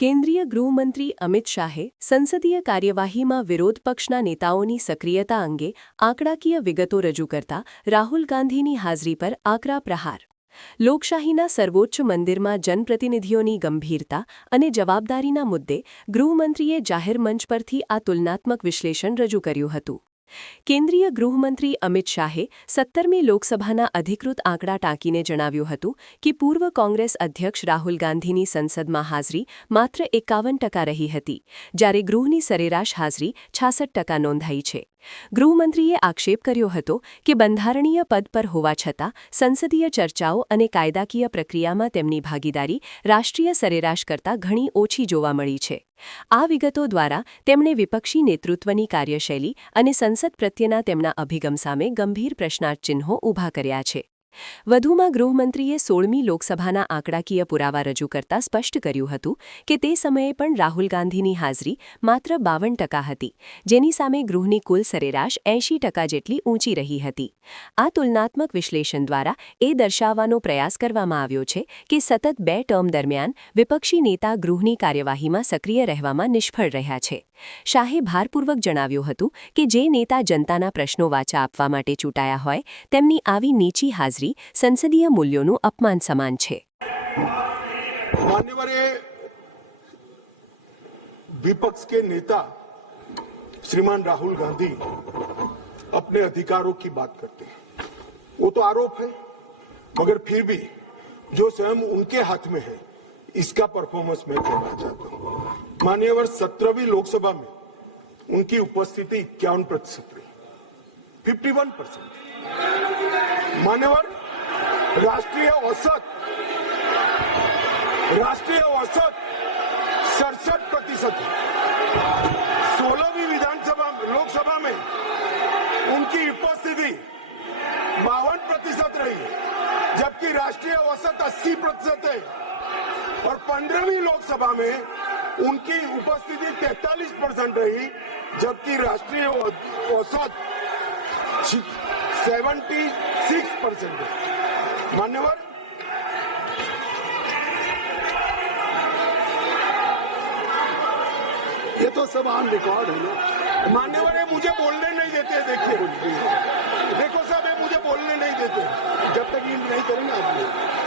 કેન્દ્રીય ગૃહમંત્રી અમિત શાહે સંસદીય કાર્યવાહીમાં વિરોધ પક્ષના નેતાઓની સક્રિયતા અંગે આંકડાકીય વિગતો રજૂ કરતા રાહુલ ગાંધીની હાજરી પર આકરા પ્રહાર. લોકશાહીના સર્વોચ્ચ મંદિરમાં જનપ્રતિનિધિઓની ગંભીરતા અને જવાબદારીના મુદ્દે ગૃહમંત્રીએ જાહેર મંચ પરથી આ તુલનાત્મક વિશ્લેષણ રજૂ કર્યું હતું. કેન્દ્રીય ગૃહમંત્રી અમિત શાહે 17મી લોકસભાના અધિકૃત આંકડા ટાંકીને જણાવ્યું હતું કે પૂર્વ કોંગ્રેસ અધ્યક્ષ રાહુલ ગાંધીની સંસદમાં હાજરી માત્ર 51% રહી હતી, જ્યારે ગૃહની સરેરાશ હાજરી 66% નોંધાઈ છે. ગૃહમંત્રીએ આક્ષેપ કર્યો હતો કે બંધારણીય પદ પર હોવા છતાં સંસદીય ચર્ચાઓ અને કાયદાકીય પ્રક્રિયામાં તેમની ભાગીદારી રાષ્ટ્રીય સરેરાશ કરતાં ઘણી ઓછી જોવા મળી છે. આ વિગતો દ્વારા તેમણે વિપક્ષી નેતૃત્વની કાર્યશૈલી અને સંસદ પ્રત્યેના તેમના અભિગમ સામે ગંભીર પ્રશ્નાર્થચિહ્નો ઊભા કર્યા છે. વધુમાં ગૃહમંત્રીએ 16મી લોકસભાના આંકડાકીય પુરાવા રજૂ કરતા સ્પષ્ટ કર્યું હતું કે તે સમયે પણ રાહુલ ગાંધીની હાજરી માત્ર 52% હતી, જેની સામે ગૃહની કુલ સરેરાશ 80% જેટલી ઊંચી રહી હતી. આ તુલનાત્મક વિશ્લેષણ દ્વારા એ દર્શાવવાનો પ્રયાસ કરવામાં આવ્યો છે કે સતત 2 ટર્મ દરમિયાન વિપક્ષી નેતા ગૃહની કાર્યવાહીમાં સક્રિય રહેવામાં નિષ્ફળ રહ્યા છે. શાહે ભારપૂર્વક જણાવ્યું હતું કે જે નેતા જનતાના પ્રશ્નો વાચા આપવા માટે ચૂંટાયા હોય તેમની આવી નીચી હાજરી સંસદીય મૂલ્યોનું અપમાન સમાન છે. मान्यवर विपक्ष के नेता श्रीमान राहुल गांधी अपने अधिकारों की बात करते हैं, वो तो आरोप है, मगर फिर भी जो स्वयं उनके हाथ में है इसका परफॉर्मेंस मैं कहना चाहता हूं. मान्यवर 17वीं लोकसभा में उनकी उपस्थिति 51% रही, 51%. मान्यवर राष्ट्रीय औसत 67% है. 16वीं विधानसभा लोकसभा में उनकी उपस्थिति 52% रही, जबकि राष्ट्रीय औसत 80% है. और 15वीं लोकसभा में उनकी उपस्थिति 43% रही, जबकि राष्ट्रीय औसत 76% है. मान्यवर ये तो सब ऑन रिकॉर्ड है ना. मान्यवर मुझे बोलने नहीं देते. देखिए देखो साहब, ये मुझे बोलने नहीं देते जब तक ये नहीं करेंगे आप.